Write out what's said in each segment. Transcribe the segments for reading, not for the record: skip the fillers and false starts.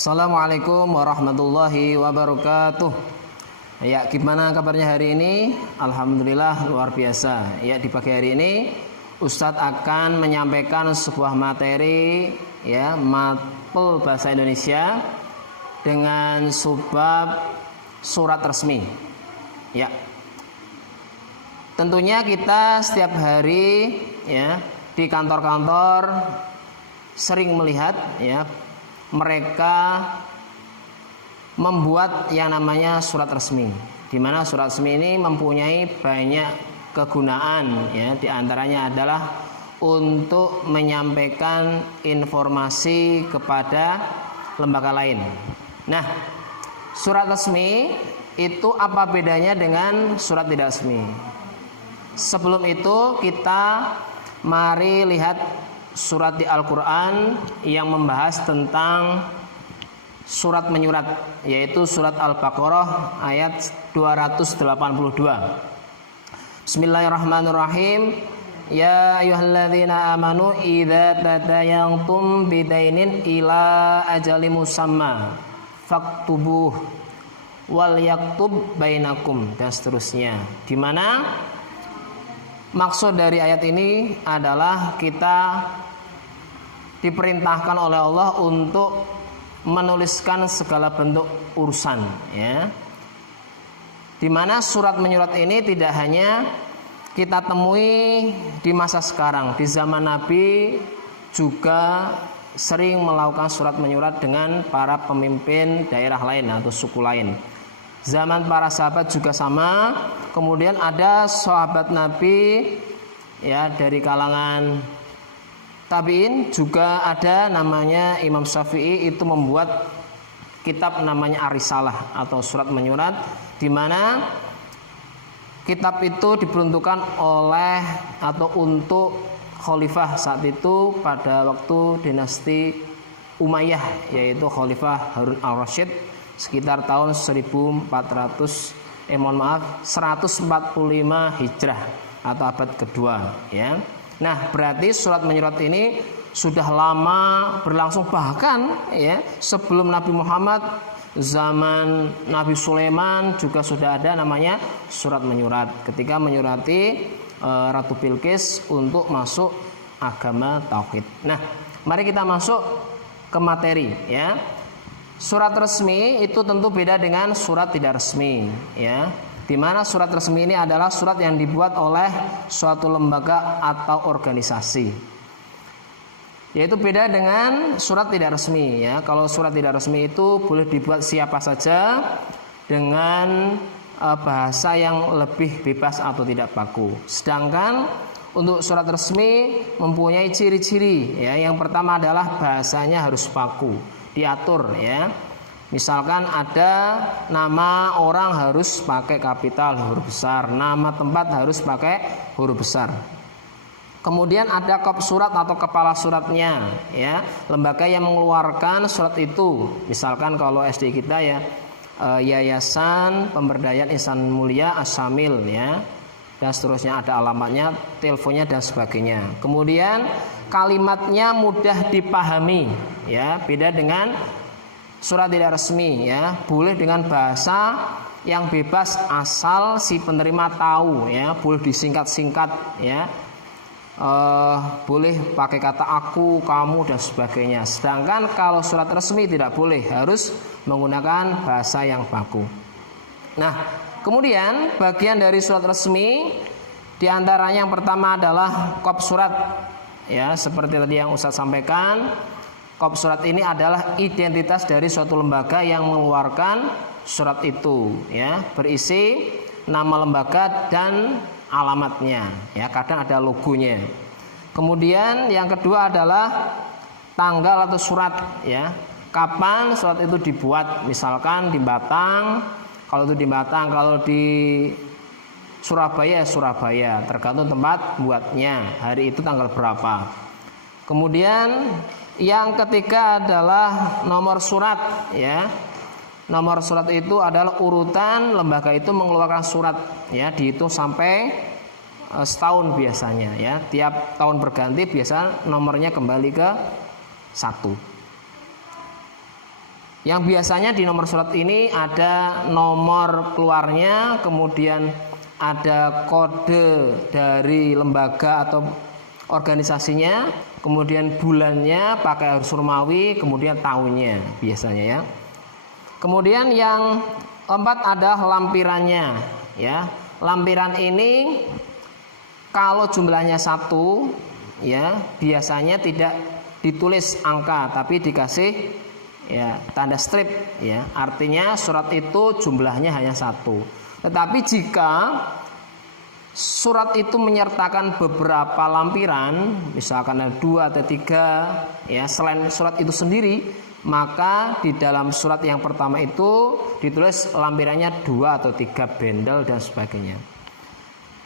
Assalamualaikum warahmatullahi wabarakatuh. Ya, gimana kabarnya hari ini? Alhamdulillah luar biasa. Ya, di pagi hari ini Ustadz akan menyampaikan sebuah materi, ya, mapel bahasa Indonesia dengan subbab surat resmi. Ya, tentunya kita setiap hari, ya, di kantor-kantor sering melihat, ya, mereka membuat yang namanya surat resmi, di mana surat resmi ini mempunyai banyak kegunaan, ya, di antaranya adalah untuk menyampaikan informasi kepada lembaga lain. Nah, surat resmi itu apa bedanya dengan surat tidak resmi? Sebelum itu kita mari lihat surat di Al-Quran yang membahas tentang surat menyurat, yaitu surat Al-Baqarah ayat 282. Bismillahirrahmanirrahim. Ya ayyuhalladzina amanu idza tadayantum bidainin ila ajalin musamma faktubuh wal yaktub bainakum, dan seterusnya. Di mana maksud dari ayat ini adalah kita diperintahkan oleh Allah untuk menuliskan segala bentuk urusan, ya. Di mana surat menyurat ini tidak hanya kita temui di masa sekarang, di zaman Nabi juga sering melakukan surat menyurat dengan para pemimpin daerah lain atau suku lain. Zaman para sahabat juga sama. Kemudian ada sahabat Nabi, ya, dari kalangan tabi'in juga ada, namanya Imam Syafi'i, itu membuat kitab namanya Ar-Risalah atau surat menyurat, di mana kitab itu diperuntukkan oleh atau untuk khalifah saat itu pada waktu dinasti Umayyah, yaitu Khalifah Harun al-Rasyid sekitar tahun 145 Hijrah atau abad kedua, ya. Nah, berarti surat menyurat ini sudah lama berlangsung, bahkan, ya, sebelum Nabi Muhammad, zaman Nabi Sulaiman juga sudah ada namanya surat menyurat ketika menyurati Ratu Bilqis untuk masuk agama tauhid. Nah, mari kita masuk ke materi, ya. Surat resmi itu tentu beda dengan surat tidak resmi, ya. Di mana surat resmi ini adalah surat yang dibuat oleh suatu lembaga atau organisasi. Yaitu beda dengan surat tidak resmi, ya. Kalau surat tidak resmi itu boleh dibuat siapa saja dengan bahasa yang lebih bebas atau tidak baku. Sedangkan untuk surat resmi mempunyai ciri-ciri, ya. Yang pertama adalah bahasanya harus baku, diatur, ya. Misalkan ada nama orang harus pakai kapital huruf besar, nama tempat harus pakai huruf besar. Kemudian ada kop surat atau kepala suratnya, ya, lembaga yang mengeluarkan surat itu. Misalkan kalau SD kita, ya, Yayasan Pemberdayaan Insan Mulia As-Samil, ya, dan seterusnya, ada alamatnya, teleponnya, dan sebagainya. Kemudian kalimatnya mudah dipahami, ya, beda dengan surat tidak resmi, ya, boleh dengan bahasa yang bebas asal si penerima tahu, ya, boleh disingkat-singkat, ya, boleh pakai kata aku, kamu, dan sebagainya. Sedangkan kalau surat resmi tidak boleh, harus menggunakan bahasa yang baku. Nah, kemudian bagian dari surat resmi diantaranya yang pertama adalah kop surat, ya, seperti tadi yang Ustadz sampaikan. Kop surat ini adalah identitas dari suatu lembaga yang mengeluarkan surat itu, ya, berisi nama lembaga dan alamatnya, ya, kadang ada logonya. Kemudian yang kedua adalah tanggal atau surat, ya, kapan surat itu dibuat. Misalkan di Batang, kalau itu di Batang, kalau di Surabaya, Surabaya, tergantung tempat buatnya, hari itu tanggal berapa. Kemudian yang ketiga adalah nomor surat, ya. Nomor surat itu adalah urutan lembaga itu mengeluarkan surat, ya, dihitung sampai setahun biasanya, ya. Tiap tahun berganti, biasa nomornya kembali ke 1. Yang biasanya di nomor surat ini ada nomor keluarnya, kemudian ada kode dari lembaga atau organisasinya, kemudian bulannya pakai huruf Romawi, kemudian tahunnya biasanya ya. Kemudian yang keempat ada lampirannya ya. Lampiran ini kalau jumlahnya 1 ya, biasanya tidak ditulis angka tapi dikasih ya tanda strip ya, artinya surat itu jumlahnya hanya 1. Tetapi jika surat itu menyertakan beberapa lampiran, misalkan ada 2 atau 3 ya, selain surat itu sendiri, maka di dalam surat yang pertama itu ditulis lampirannya 2 atau 3 bendel dan sebagainya.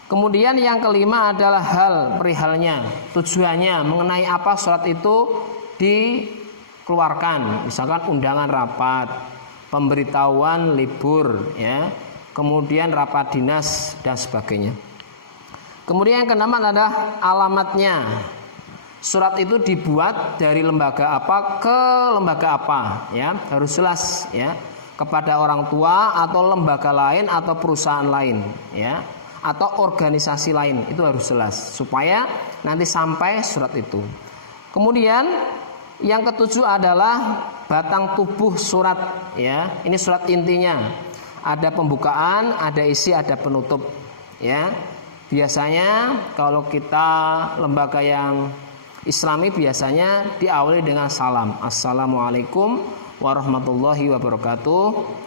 Kemudian yang kelima adalah hal perihalnya, tujuannya mengenai apa surat itu dikeluarkan, misalkan undangan rapat, pemberitahuan libur ya, kemudian rapat dinas dan sebagainya. Kemudian yang keenam adalah alamatnya. Surat itu dibuat dari lembaga apa ke lembaga apa ya, harus jelas ya, kepada orang tua atau lembaga lain atau perusahaan lain ya, atau organisasi lain, itu harus jelas supaya nanti sampai surat itu. Kemudian yang ketujuh adalah batang tubuh surat ya. Ini surat intinya. Ada pembukaan, ada isi, ada penutup ya. Biasanya kalau kita lembaga yang Islami biasanya diawali dengan salam. Assalamualaikum warahmatullahi wabarakatuh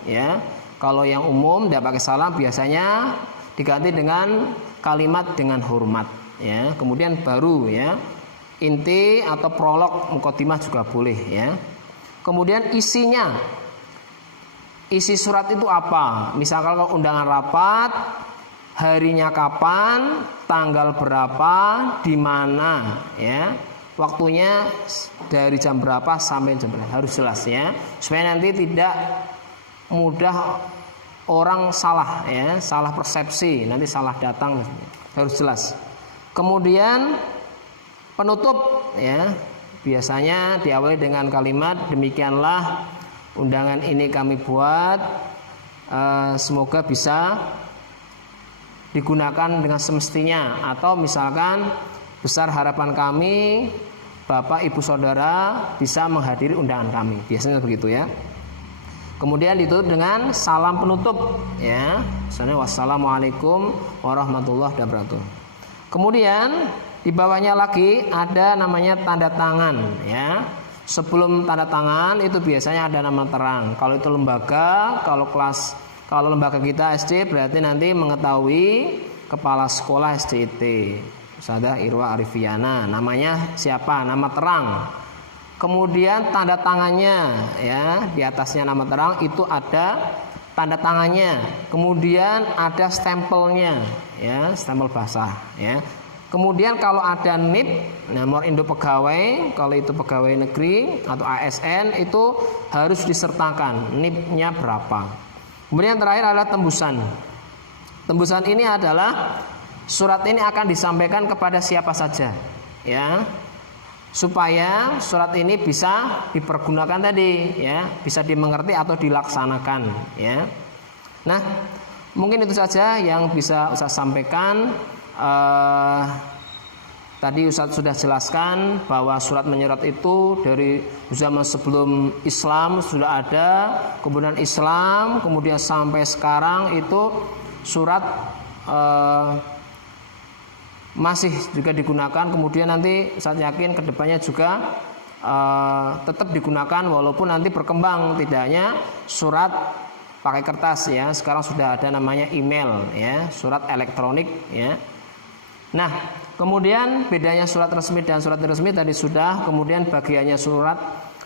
ya. Kalau yang umum tidak pakai salam biasanya diganti dengan kalimat dengan hormat ya. Kemudian baru ya inti atau prolog mukadimah juga boleh ya. Kemudian isinya, isi surat itu apa? Misalkan kalau undangan rapat, harinya kapan, tanggal berapa, di mana ya, waktunya dari jam berapa sampai jam berapa, harus jelas ya, supaya nanti tidak mudah orang salah ya, salah persepsi, nanti salah datang, harus jelas. Kemudian penutup ya, biasanya diawali dengan kalimat demikianlah undangan ini kami buat, semoga bisa digunakan dengan semestinya, atau misalkan besar harapan kami Bapak Ibu Saudara bisa menghadiri undangan kami, biasanya begitu ya. Kemudian ditutup dengan salam penutup ya, misalnya wassalamualaikum warahmatullahi wabarakatuh. Kemudian di bawahnya lagi ada namanya tanda tangan ya. Sebelum tanda tangan itu biasanya ada nama terang. Kalau itu lembaga, kalau lembaga kita SD berarti nanti mengetahui kepala sekolah SDIT, Ustadzah Irwa Arifiana, namanya siapa, nama terang. Kemudian tanda tangannya ya, di atasnya nama terang itu ada tanda tangannya. Kemudian ada stempelnya ya, stempel basah ya. Kemudian kalau ada NIP, nomor induk pegawai, kalau itu pegawai negeri atau ASN itu harus disertakan NIP-nya berapa. Kemudian terakhir adalah tembusan. Tembusan ini adalah surat ini akan disampaikan kepada siapa saja ya, supaya surat ini bisa dipergunakan tadi ya, bisa dimengerti atau dilaksanakan ya. Nah, mungkin itu saja yang bisa Ustaz sampaikan. Tadi Ustaz sudah jelaskan bahwa surat menyurat itu dari zaman sebelum Islam sudah ada, kemudian Islam, kemudian sampai sekarang itu surat masih juga digunakan. Kemudian nanti Ustaz yakin kedepannya juga tetap digunakan, walaupun nanti berkembang, tidak hanya surat pakai kertas ya, sekarang sudah ada namanya email ya, surat elektronik ya. Nah, kemudian bedanya surat resmi dan surat resmi tadi sudah. Kemudian bagiannya surat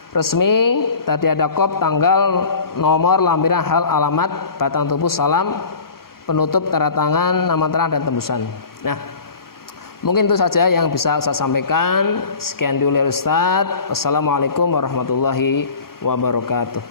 resmi tadi ada kop, tanggal, nomor, lampiran, hal, alamat, batang tubuh, salam, penutup, tanda tangan, nama terang dan tembusan. Nah, mungkin itu saja yang bisa saya sampaikan. Sekian dulu ya Ustaz. Wassalamualaikum warahmatullahi wabarakatuh.